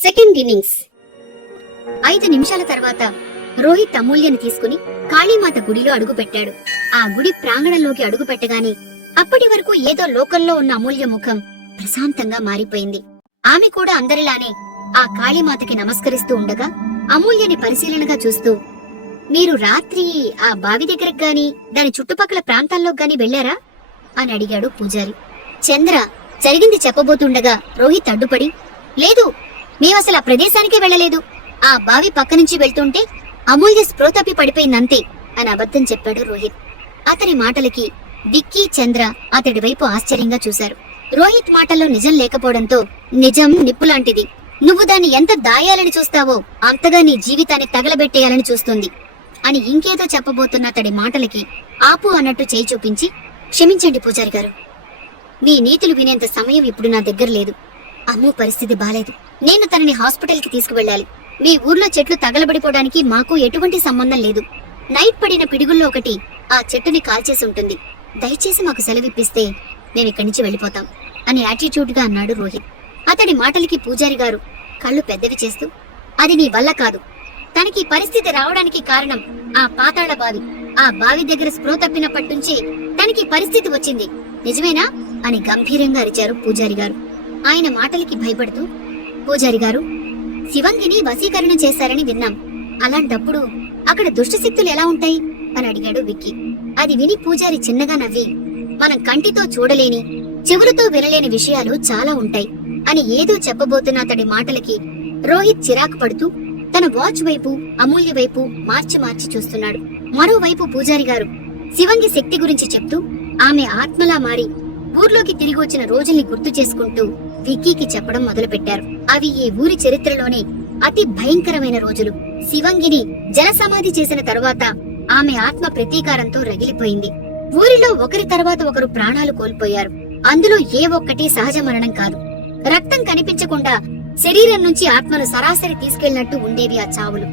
Second innings. ఐదు నిమిషాల తర్వాత రోహిత్ అమూల్యని తీసుకుని కాళీమాత గుడిలో అడుగుపెట్టాడు. ఆ గుడి ప్రాంగణంలోకి అడుగుపెట్టగానే అప్పటి వరకు ఏదో లోకల్లో ఉన్న అమూల్య ముఖం ప్రశాంతంగా మారిపోయింది. ఆమె కూడా అందరిలానే ఆ కాళీమాతకి నమస్కరిస్తూ ఉండగా అమూల్యని పరిశీలనగా చూస్తూ మీరు రాత్రి ఆ బావి దగ్గరకు గాని దాని చుట్టుపక్కల ప్రాంతాల్లో గాని వెళ్ళారా అని అడిగాడు పూజారి. చంద్ర జరిగింది చెప్పబోతుండగా రోహిత్ అడ్డుపడి లేదు మేమసలు ఆ ప్రదేశానికే వెళ్ళలేదు. ఆ బావి పక్క నుంచి వెళ్తుంటే అమూల్య స్పృహ తప్పి పడిపోయిందంతే అని అబద్ధం చెప్పాడు రోహిత్. అతని మాటలకి విక్కీ చంద్ర అతడి వైపు ఆశ్చర్యంగా చూశారు. రోహిత్ మాటల్లో నిజం లేకపోవడంతో నిజం నిప్పులాంటిది నువ్వు దాన్ని ఎంత దాయాలని చూస్తావో అంతగా నీ జీవితాన్ని తగలబెట్టేయాలని చూస్తుంది అని ఇంకేదో చెప్పబోతున్న అతడి మాటలకి ఆపు అన్నట్టు చేయి చూపించి క్షమించండి పూజారి గారు. మీ నీతులు వినేంత సమయం ఇప్పుడు నా దగ్గర లేదు. అమ్ము పరిస్థితి బాలేదు. నేను తనని హాస్పిటల్కి తీసుకువెళ్ళాలి. మీ ఊర్లో చెట్లు తగలబడిపోవడానికి మాకు ఎటువంటి సంబంధం లేదు. నైట్ పడిన పిడుగుల్లో ఒకటి ఆ చెట్టుని కాల్చేసి ఉంటుంది. దయచేసి మాకు సెలవిప్పిస్తే మేము ఇక్కడి నుంచి వెళ్ళిపోతాం అని యాటిట్యూడ్గా అన్నాడు రోహిత్ అతడి మాటలకి పూజారి గారు కళ్ళు పెద్దవి చేస్తూ అది నీ వల్ల కాదు. తనకి పరిస్థితి రావడానికి కారణం ఆ పాతాళ బావి. ఆ బావి దగ్గర స్పృహ తప్పినప్పటి నుంచి తనకి పరిస్థితి వచ్చింది. నిజమేనా? అని గంభీరంగా అరిచారు పూజారి గారు. ఆయన మాటలకి భయపడుతూ పూజారి గారు శివంగిని వశీకరణ చేశారని విన్నాం. అలాంటప్పుడు అక్కడ దుష్టశక్తులు ఎలా ఉంటాయి? అని అడిగాడు విక్కీ. అది విని పూజారి చిన్నగా నవ్వి మనం కంటితో చూడలేని చెవులతో వినలేని విషయాలు చాలా ఉంటాయి అని ఏదో చెప్పబోతున్న అతడి మాటలకి రోహిత్ చిరాకు పడుతూ తన వాచ్ వైపు అమూల్య వైపు మార్చి మార్చి చూస్తున్నాడు. మరోవైపు పూజారి గారు శివంగి శక్తి గురించి చెప్తూ ఆమె ఆత్మలా మారి ఊర్లోకి తిరిగి వచ్చిన రోజుల్ని గుర్తు చేసుకుంటూ విక్కీకి చెప్పడం మొదలుపెట్టారు. అవి ఈ ఊరి చరిత్రలోనే అతి భయంకరమైన రోజులు. శివంగిని జలసమాధి చేసిన తరువాత ఆమె ఆత్మ ప్రతీకారంతో రగిలిపోయింది. ఊరిలో ఒకరి తర్వాత ఒకరు ప్రాణాలు కోల్పోయారు. అందులో ఏ ఒక్కటి సహజ మరణం కాదు. రక్తం కనిపించకుండా శరీరం నుంచి ఆత్మను సరాసరి తీసుకెళ్ళినట్టు ఉండేవి ఆ చావులు.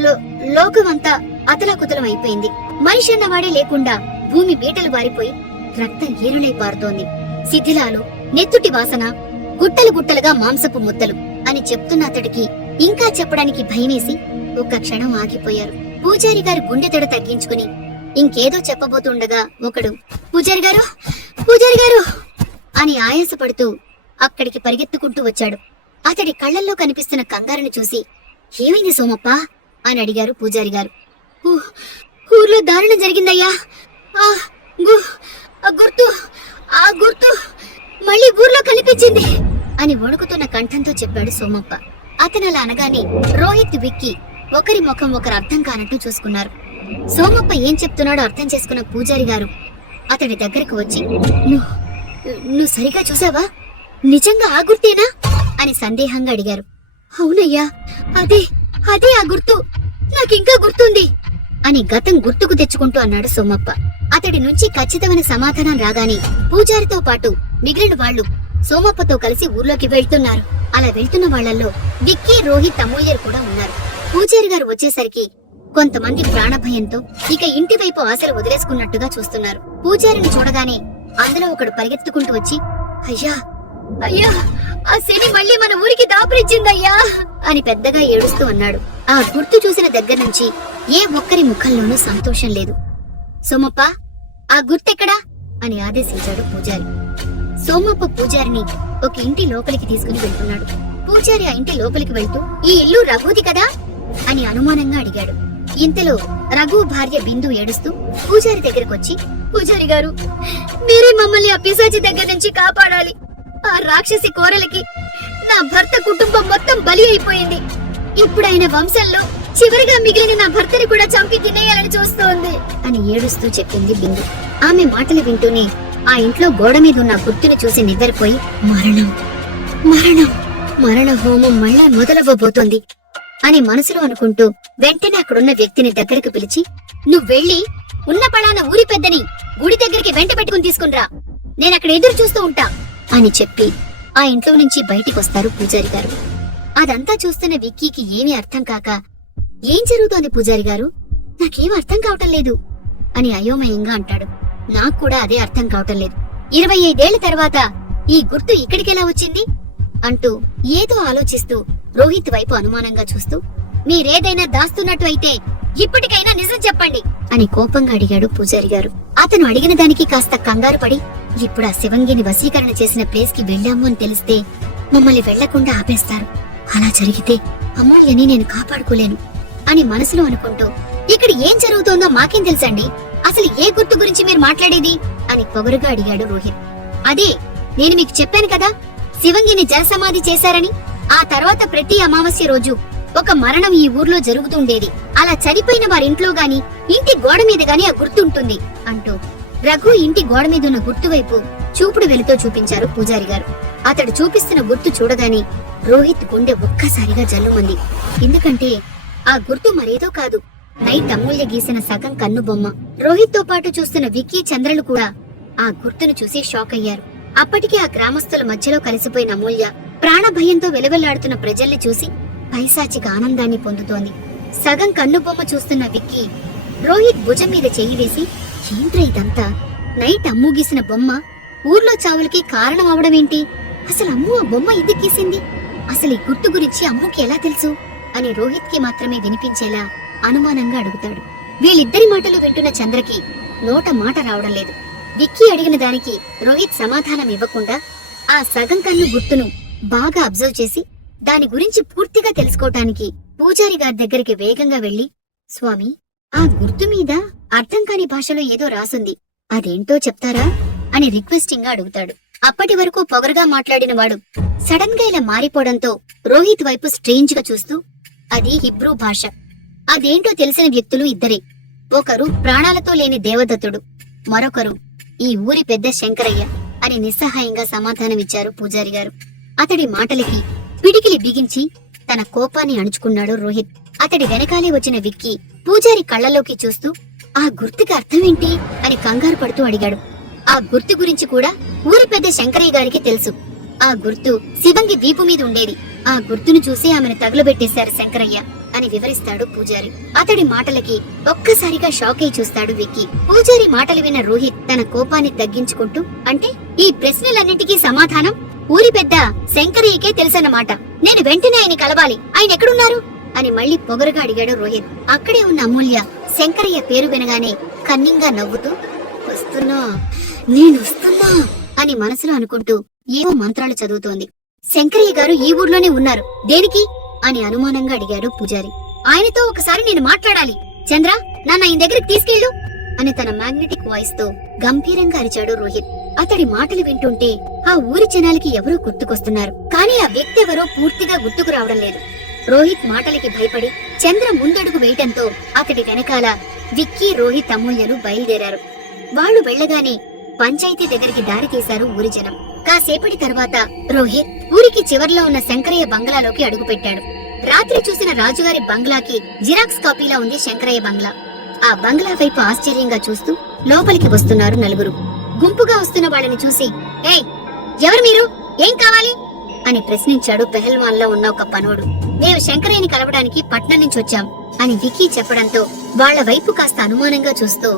లో- లోకమంతా అతలాకుతలం అయిపోయింది. మనిషి అన్నవాడే లేకుండా భూమి బీటలు బారిపోయి రక్తం ఏరులై పారుతోంది. శిథిలాలు నెత్తుటి వాసన గుట్టలు గుట్టలుగా మాంసపు ముద్దలు అని చెప్తున్న అతడికి ఇంకా చెప్పడానికి భయమేసి ఒక్క క్షణం ఆగిపోయారు. పూజారి గారు గుండెతడ తగ్గించుకుని ఇంకేదో చెప్పబోతుండగా ఒకడు పూజారి గారు పూజారి గారు అని ఆయాసపడుతూ అక్కడికి పరిగెత్తుకుంటూ వచ్చాడు. అతడి కళ్ళల్లో కనిపిస్తున్న కంగారుని చూసి ఏమైంది సోమప్ప? అని అడిగారు పూజారి గారు. ఊర్లో దారుణం జరిగిందయ్యా. ఆ గు- ఆ గుర్తు ఆ గుర్తు మళ్ళీ ఊర్లో కనిపించింది. అని వణుకుతున్న కంఠంతో చెప్పాడు సోమప్ప. అతను అలా అనగానే రోహిత్ విక్కి ఒకరి ముఖం ఒకరు అర్థం కానట్టు చూసుకున్నారు. సోమప్ప ఏం చెప్తున్నాడో అర్థం చేసుకున్న పూజారి గారు అతడి దగ్గరకు వచ్చి "నువ్వు నువ్వు సరిగా చూసావా? నిజంగా ఆ గుర్తేనా? అని సందేహంగా అడిగారు. అవునయ్యా అదే అదే ఆ గుర్తు. నాకింకా గుర్తుంది. అని గతం గుర్తుకు తెచ్చుకుంటూ అన్నాడు సోమప్ప. అతడి నుంచి ఖచ్చితమైన సమాధానం రాగానే పూజారితో పాటు మిగిలిన వాళ్ళు సోమప్పతో కలిసి ఊర్లోకి వెళ్తున్నారు. అలా వెళ్తున్న వాళ్ళల్లో విక్కీ రోహిత్ అమూల్యర్ కూడా ఉన్నారు. పూజారి గారు వచ్చేసరికి కొంతమంది ప్రాణభయంతో ఇక ఇంటి వైపు ఆశలు వదిలేసుకున్నట్టుగా చూస్తున్నారు. పూజారిని చూడగానే అందులో ఒకడు పరిగెత్తుకుంటూ వచ్చి అయ్యా అయ్యా ఆ శని మళ్ళీ మన ఊరికి దాపురిచ్చిందయ్యా అని పెద్దగా ఏడుస్తూ అన్నాడు. ఆ గుర్తు చూసిన దగ్గర నుంచి ఏ ఒక్కరి ముఖంలోనూ సంతోషం లేదు. సోమప్ప ఆ గుర్తెక్కడా? అని ఆదేశించాడు పూజారి. సోమప్ప పూజారిని ఒక ఇంటి లోపలికి తీసుకుని వెళ్తున్నాడు. పూజారి ఆ ఇంటి లోపలికి వెళ్తూ ఈ ఇల్లు రఘుది కదా? అని అనుమానంగా అడిగాడు. ఇంతలో రఘు భార్య బిందు ఏడుస్తూ పూజారి దగ్గరకు వచ్చి పూజారి గారు మీరే మమ్మల్ని ఆ పిశాచి దగ్గర నుంచి కాపాడాలి. ఆ రాక్షసి కోరలకి నా భర్త కుటుంబం మొత్తం బలి అయిపోయింది. ఇప్పుడు ఆయన వంశంలో చివరిగా మిగిలిన నా భర్తని కూడా చంపి తినేయాలని చూస్తోంది. అని ఏడుస్తూ చెప్పింది బిందు. ఆమె మాటలు వింటూనే ఆ ఇంట్లో గోడ మీద ఉన్న గుర్తుని చూసి నిద్రపోయి మరణం మరణం మరణ హోమం మళ్ళా మొదలవ్వబోతోంది అని మనసులో అనుకుంటూ వెంటనే అక్కడున్న వ్యక్తిని దగ్గరకు పిలిచి నువ్వు వెళ్ళి ఉన్న పడాన ఊరి పెద్దని గుడి దగ్గరికి వెంట పెట్టుకుని తీసుకునిరా నేను అక్కడ ఎదురు చూస్తూ ఉంటా అని చెప్పి ఆ ఇంట్లో నుంచి బయటికి వస్తారు పూజారి గారు. అదంతా చూస్తున్న విక్కీకి ఏమీ అర్థం కాక ఏం జరుగుతోంది పూజారి గారు? నాకేం అర్థం కావటం లేదు అని అయోమయంగా అంటాడు. నాకు కూడా అదే అర్థం కావటం లేదు. ఇరవై ఐదేళ్ళ తర్వాత ఈ గుర్తు ఇక్కడికెలా వచ్చింది? అంటూ ఏదో ఆలోచిస్తూ రోహిత్ వైపు అనుమానంగా చూస్తూ మీరేదైనా దాస్తున్నట్టు అయితే ఇప్పటికైనా నిజం చెప్పండి అని కోపంగా అడిగాడు పూజారి గారు. అతను అడిగిన దానికి కాస్త కంగారు పడి ఇప్పుడు ఆ శివంగిని వశీకరణ చేసిన ప్లేస్కి వెళ్ళాము అని తెలిస్తే మమ్మల్ని వెళ్ళకుండా ఆపేస్తారు. అలా జరిగితే అమూల్యని నేను కాపాడుకోలేను అని మనసులో అనుకుంటూ ఇక్కడ ఏం జరుగుతోందో మాకేం తెలుసండి? అసలు ఏ గుర్తు గురించి మీరు మాట్లాడేది? అని పొగరుగా అడిగాడు రోహిత్. అదే నేను మీకు చెప్పాను కదా శివంగిని జలసమాధి చేశారని ఆ తర్వాత ప్రతి అమావాస్య రోజు ఒక మరణం ఈ ఊర్లో జరుగుతుండేది అలా చనిపోయిన వారింట్లో గాని ఇంటి గోడ మీద గాని ఆ గుర్తుంటుంది అంటూ రఘు ఇంటి గోడ మీద ఉన్న గుర్తు వైపు చూపుడు వెలుతో చూపించారు పూజారి గారు. అతడు చూపిస్తున్న గుర్తు చూడగానే రోహిత్ గుండె ఒక్కసారిగా జల్లుమంది. ఎందుకంటే ఆ గుర్తు మరేదో కాదు నైట్ అమూల్య గీసిన సగం కన్ను బొమ్మ. రోహిత్తో పాటు చూస్తున్న విక్కీ చంద్రలు కూడా ఆ గుర్తును చూసి షాక్ అయ్యారు. అప్పటికే ఆ గ్రామస్తుల మధ్యలో కలిసిపోయిన అమూల్య ప్రాణ భయంతో వెలువెల్లాడుతున్న ప్రజల్ని చూసి పైశాచిక ఆనందాన్ని పొందుతోంది. సగం కన్ను బొమ్మ చూస్తున్న విక్కీ రోహిత్ భుజం మీద చెయ్యి వేసి ఏంట్రా ఇదంతా? నైట్ అమ్ము గీసిన బొమ్మ? ఊర్లో చావులకి కారణం అవడమేంటి? అసలు అమ్ము ఆ బొమ్మ ఎందుకు గీసింది? అసలు ఈ గుర్తు గురించి అమ్ముకి ఎలా తెలుసు? అని రోహిత్కి మాత్రమే వినిపించేలా అనుమానంగా అడుగుతాడు. వీళ్ళిద్దరి మాటలు వింటున్న చంద్రకి నోట మాట రావడం లేదు. విక్కీ అడిగిన దానికి రోహిత్ సమాధానం ఇవ్వకుండా ఆ సగం కన్ను గుర్తును బాగా అబ్జర్వ్ చేసి దాని గురించి పూర్తిగా తెలుసుకోవటానికి పూజారి గారి దగ్గరికి వేగంగా వెళ్ళి స్వామి ఆ గుర్తు మీద అర్థం కాని భాషలో ఏదో రాసుంది. అదేంటో చెప్తారా? అని రిక్వెస్టింగ్గా అడుగుతాడు. అప్పటి వరకు పొగరుగా మాట్లాడిన వాడు సడన్గా ఇలా మారిపోవడంతో రోహిత్ వైపు స్ట్రేంజ్గా చూస్తూ అది హిబ్రూ భాష. అదేంటో తెలిసిన వ్యక్తులు ఇద్దరే. ఒకరు ప్రాణాలతో లేని దేవదత్తుడు మరొకరు ఈ ఊరి పెద్ద శంకరయ్య అని నిస్సహాయంగా సమాధానమిచ్చారు పూజారి గారు అతడి మాటలకి పిడికిలి బిగించి తన కోపాన్ని అణుచుకున్నాడు రోహిత్. అతడి వెనకాలే వచ్చిన విక్కీ పూజారి కళ్ళలోకి చూస్తూ ఆ గుర్తుకి అర్థమేంటి? అని కంగారు పడుతూ అడిగాడు. ఆ గుర్తు గురించి కూడా ఊరి పెద్ద శంకరయ్య గారికి తెలుసు. ఆ గుర్తు శివంగి వీపు మీద ఉండేది. ఆ గుర్తును చూసి ఆమెను తగులబెట్టేశారు శంకరయ్య అని వివరిస్తాడు పూజారి. అతడి మాటలకి ఒక్కసారిగా షాక్ అయి చూస్తాడు విక్కీ. పూజారి మాటలు విన్న రోహిత్ తన కోపాన్ని తగ్గించుకుంటూ అంటే ఈ ప్రశ్నలన్నింటికీ సమాధానం? ఊరి పెద్ద శంకరయ్యకే తెలుసన్నమాట. నేను వెంటనే ఆయన కలవాలి. ఆయన ఎక్కడున్నారు? అని మళ్ళీ పొగరుగా అడిగాడు రోహిత్. అక్కడే ఉన్న అమూల్య శంకరయ్య పేరు వినగానే కన్నింగా నవ్వుతూ వస్తున్నా నేను వస్తున్నా అని మనసులో అనుకుంటూ ఏవో మంత్రాలు చదువుతోంది. శంకరయ్య గారు ఈ ఊర్లోనే ఉన్నారు. దేనికి? అని అనుమానంగా అడిగాడు పూజారి. ఆయనతో ఒకసారి నేను మాట్లాడాలి. చంద్ర నాన్న ఆయన దగ్గరికి తీసుకెళ్ళు అని తన మాగ్నెటిక్ వాయిస్తో గంభీరంగా అరిచాడు రోహిత్. అతడి మాటలు వింటుంటే ఆ ఊరి జనాలకి ఎవరో గుర్తుకొస్తున్నారు. కానీ ఆ వ్యక్తి ఎవరో పూర్తిగా గుర్తుకు రావడం లేదు. రోహిత్ మాటలకి భయపడి చంద్ర ముందడుగు వేయటంతో అతడి వెనకాల విక్కీ రోహిత్ అమూల్యలు బయలుదేరారు. వాళ్ళు వెళ్ళగానే పంచాయతీ దగ్గరికి దారి తీశారు ఊరి జనం. కాసేపటి తర్వాత రోహిత్ ఊరికి చివర్లో ఉన్న శంకరయ్య బంగ్లాలోకి అడుగుపెట్టాడు. రాత్రి చూసిన రాజుగారి బంగ్లాకి జిరాక్స్ కాపీలా ఉంది శంకరయ్య బంగ్లా. ఆ బంగ్లా వైపు ఆశ్చర్యంగా చూస్తూ లోపలికి వస్తున్నారు నలుగురు. గుంపుగా వస్తున్న వాళ్ళని చూసి ఏయ్ ఎవరు మీరు? ఏం కావాలి? అని ప్రశ్నించాడు పెహల్వాన్లో ఉన్న ఒక పనోడు. మేము శంకరయ్యని కలవడానికి పట్నం నుంచి వచ్చాం అని విక్కీ చెప్పడంతో వాళ్ళ వైపు కాస్త అనుమానంగా చూస్తూ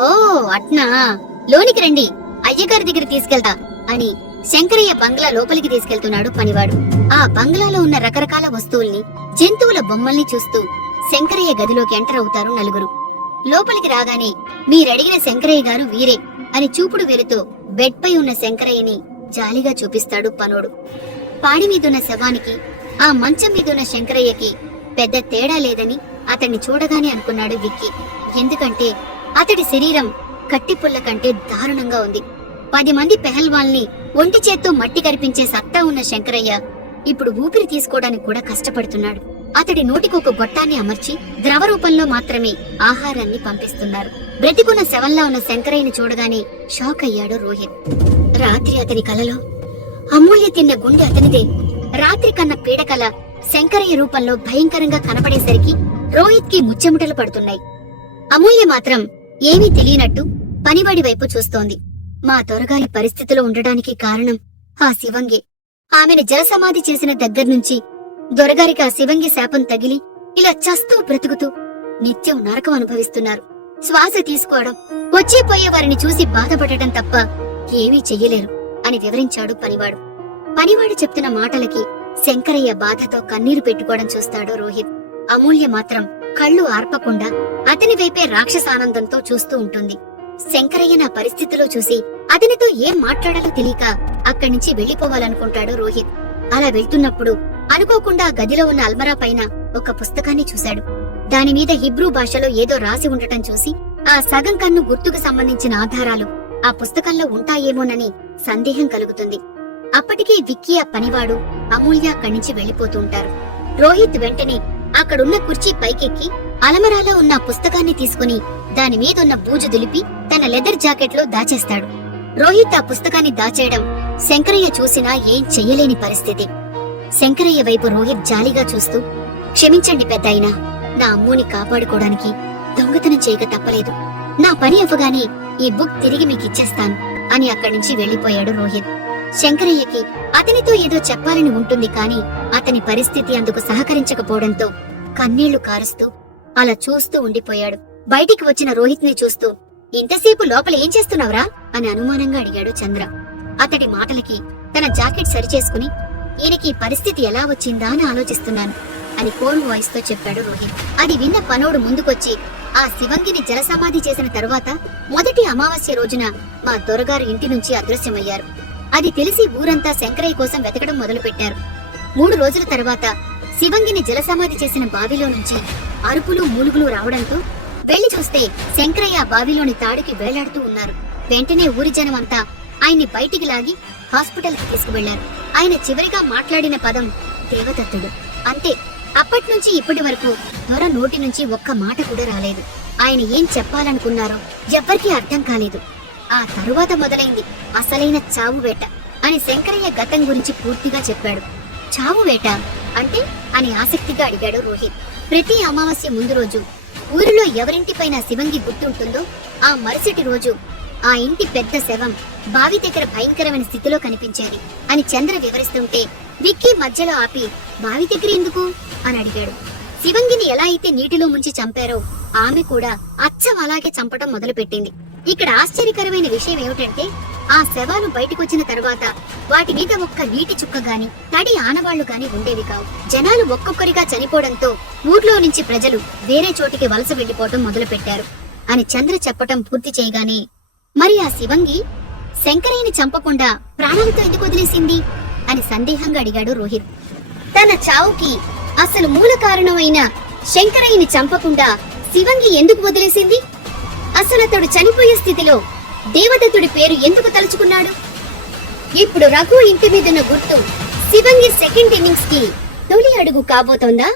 ఓ అట్నా? లోనికి రండి. అయ్యగారి దగ్గర తీసుకెళ్తా అని శంకరయ్య బంగ్లా లోపలికి తీసుకెళ్తున్నాడు పనివాడు. ఆ బంగ్లాలో ఉన్న రకరకాల వస్తువుల్ని జంతువుల బొమ్మల్ని చూస్తూ శంకరయ్య గదిలోకి ఎంటర్ అవుతారు నలుగురు. లోపలికి రాగానే మీరడిగిన శంకరయ్య గారు వీరే అని చూపుడు వెలుతూ బెడ్ పై ఉన్న శంకరయ్యని జాలిగా చూపిస్తాడు పనోడు. పాడి మీదున్న శవానికి ఆ మంచం మీదున్న శంకరయ్యకి పెద్ద తేడా లేదని అతన్ని చూడగానే అనుకున్నాడు విక్కీ. ఎందుకంటే అతడి శరీరం కట్టిపుల్ల కంటే దారుణంగా ఉంది. పది మంది పెహల్వాల్ని ఒంటి చేత్తో మట్టి కరిపించే సత్తా ఉన్న శంకరయ్య ఇప్పుడు ఊపిరి తీసుకోవడానికి కూడా కష్టపడుతున్నాడు. అతడి నోటికి ఒక గొట్టాన్ని అమర్చి ద్రవ రూపంలో మాత్రమే ఆహారాన్ని పంపిస్తున్నారు. బ్రతికున్న శవంలా ఉన్న శంకరయ్యని చూడగానే షాక్ అయ్యాడు రోహిత్ రాత్రి అతని కలలో అమూల్య తిన్న గుండె అతనిదే. రాత్రి కన్న పీడకల శంకరయ్య రూపంలో భయంకరంగా కనపడేసరికి రోహిత్కి ముచ్చెముటలు పడుతున్నాయి. అమూల్య మాత్రం ఏమీ తెలియనట్టు పనివాడి వైపు చూస్తోంది. మా దొరగారి పరిస్థితిలో ఉండడానికి కారణం ఆ శివంగి. ఆమెను జలసమాధి చేసిన దగ్గర్నుంచి దొరగారికి ఆ శివంగి శాపం తగిలి ఇలా చస్తూ బ్రతుకుతూ నిత్యం నరకం అనుభవిస్తున్నారు. శ్వాస తీసుకోవడం వచ్చిపోయే వారిని చూసి బాధపడటం తప్ప ఏమీ చెయ్యలేరు అని వివరించాడు పనివాడు. పనివాడు చెప్తున్న మాటలకి శంకరయ్య బాధతో కన్నీరు పెట్టుకోవడం చూస్తాడు రోహిత్. అమూల్య మాత్రం కళ్ళు ఆర్పకుండా అతని వైపే రాక్షసానందంతో చూస్తూ ఉంటుంది. శంకరయ్య నా పరిస్థితిలో చూసి అతనితో ఏం మాట్లాడాలో తెలియక అక్కడి నుంచి వెళ్ళిపోవాలనుకుంటాడు రోహిత్. అలా వెళ్తున్నప్పుడు అనుకోకుండా గదిలో ఉన్న అల్మరా పైన ఒక పుస్తకాన్ని చూశాడు. దాని మీద హిబ్రూ భాషలో ఏదో రాసి ఉండటం చూసి ఆ సగం కన్ను గుర్తుకు సంబంధించిన ఆధారాలు ఆ పుస్తకంలో ఉంటాయేమోనని సందేహం కలుగుతుంది. అప్పటికే విక్కీ ఆ పనివాడు అమూల్య అక్కడి నుంచి వెళ్ళిపోతూ ఉంటారు. రోహిత్ వెంటనే అక్కడున్న కుర్చీ పైకెక్కి అలమరాలో ఉన్న పుస్తకాన్ని తీసుకుని దాని మీదున్న బూజు దులిపి తన లెదర్ జాకెట్లో దాచేస్తాడు. రోహిత్ ఆ పుస్తకాన్ని దాచేయడం శంకరయ్య చూసినా ఏం చెయ్యలేని పరిస్థితి. శంకరయ్య వైపు రోహిత్ జాలిగా చూస్తూ క్షమించండి పెద్దాయినా నా అమ్ముని కాపాడుకోవడానికి దొంగతనం చేయక తప్పలేదు. నా పని అవ్వగానే ఈ బుక్ తిరిగి మీకు ఇచ్చేస్తాను అని అక్కడి నుంచి వెళ్ళిపోయాడు రోహిత్. శంకరయ్యకి అతనితో ఏదో చెప్పాలని ఉంటుంది కాని అతని పరిస్థితి అందుకు సహకరించకపోవడంతో కన్నీళ్ళు కారుస్తూ అలా చూస్తూ ఉండిపోయాడు. బయటికి వచ్చిన రోహిత్ని చూస్తూ ఇంతసేపు లోపల ఏం చేస్తున్నావురా? అని అనుమానంగా అడిగాడు చంద్ర. అతడి మాటలకి తన జాకెట్ సరిచేసుకుని ఈయనకి పరిస్థితి ఎలా వచ్చిందా అని ఆలోచిస్తున్నాను అని కోల్ వాయిస్తో చెప్పాడు రోహిత్. అది విన్న పనోడు ముందుకొచ్చి ఆ శివంగిని జలసమాధి చేసిన తరువాత మొదటి అమావాస్య రోజున మా దొరగారు ఇంటి నుంచి అదృశ్యమయ్యారు. అది తెలిసి ఊరంతా శంకరయ్య కోసం వెతకడం మొదలుపెట్టారు. మూడు రోజుల తర్వాత శివంగిని జలసమాధి చేసిన బావిలో నుంచి అరుపులు మూలుగులు రావడంతో వెళ్ళి చూస్తే శంకరయ్య బావిలోని తాడుకి వేలాడుతూ ఉన్నారు. వెంటనే ఊరి జనం అంతా ఆయన్ని బయటికి లాగి హాస్పిటల్కి తీసుకువెళ్ళారు. ఆయన చివరిగా మాట్లాడిన పదం దేవదత్తుడు. అంతే అప్పటి నుంచి ఇప్పటి వరకు దొర నోటి నుంచి ఒక్క మాట కూడా రాలేదు. ఆయన ఏం చెప్పాలనుకున్నారో ఎవ్వరికీ అర్థం కాలేదు. ఆ తరువాత మొదలైంది అసలైన చావు వేట అని శంకరయ్య గతం గురించి పూర్తిగా చెప్పాడు. చావు వేట? అంటే అని ఆసక్తిగా అడిగాడు రోహిత్. ప్రతి అమావాస్య ముందు రోజు ఊరిలో ఎవరింటిపైన శివంగి గుర్తుంటుందో ఆ మరుసటి రోజు ఆ ఇంటి పెద్ద శవం బావి దగ్గర భయంకరమైన స్థితిలో కనిపించేది అని చంద్ర వివరిస్తుంటే విక్కీ మధ్యలో ఆపి బావి దగ్గర ఎందుకు? అని అడిగాడు. శివంగిని ఎలా అయితే నీటిలో ముంచి చంపారో ఆమె కూడా అచ్చం అలాగే చంపడం మొదలుపెట్టింది. ఇక్కడ ఆశ్చర్యకరమైన విషయం ఏమిటంటే ఆ శవాలు బయటకొచ్చిన తర్వాత వాటి మీద ఒక్క నీటి చుక్క గాని తడి ఆనవాళ్ళు గాని ఉండేవి కావు. జనాలు ఒక్కొక్కరిగా చనిపోవడంతో ఊర్లో నుంచి ప్రజలు వేరే చోటికి వలస వెళ్ళిపోవటం మొదలుపెట్టారు. అని చంద్ర చెప్పటం పూర్తి చేయగానే మరి ఆ శివంగి శంకరయ్యని చంపకుండా ప్రాణాలతో ఎందుకు వదిలేసింది? అని సందేహంగా అడిగాడు రోహిత్. తన చావుకి అసలు మూల కారణమైన శంకరయ్యని చంపకుండా శివంగి ఎందుకు వదిలేసింది? అసలు అతడు చనిపోయే స్థితిలో దేవదత్తుడి పేరు ఎందుకు తలుచుకున్నాడు? ఇప్పుడు రఘు ఇంటి మీదున్న గుర్తు శివంగి సెకండ్ ఇన్నింగ్స్కి తొలి అడుగు కాబోతోందా?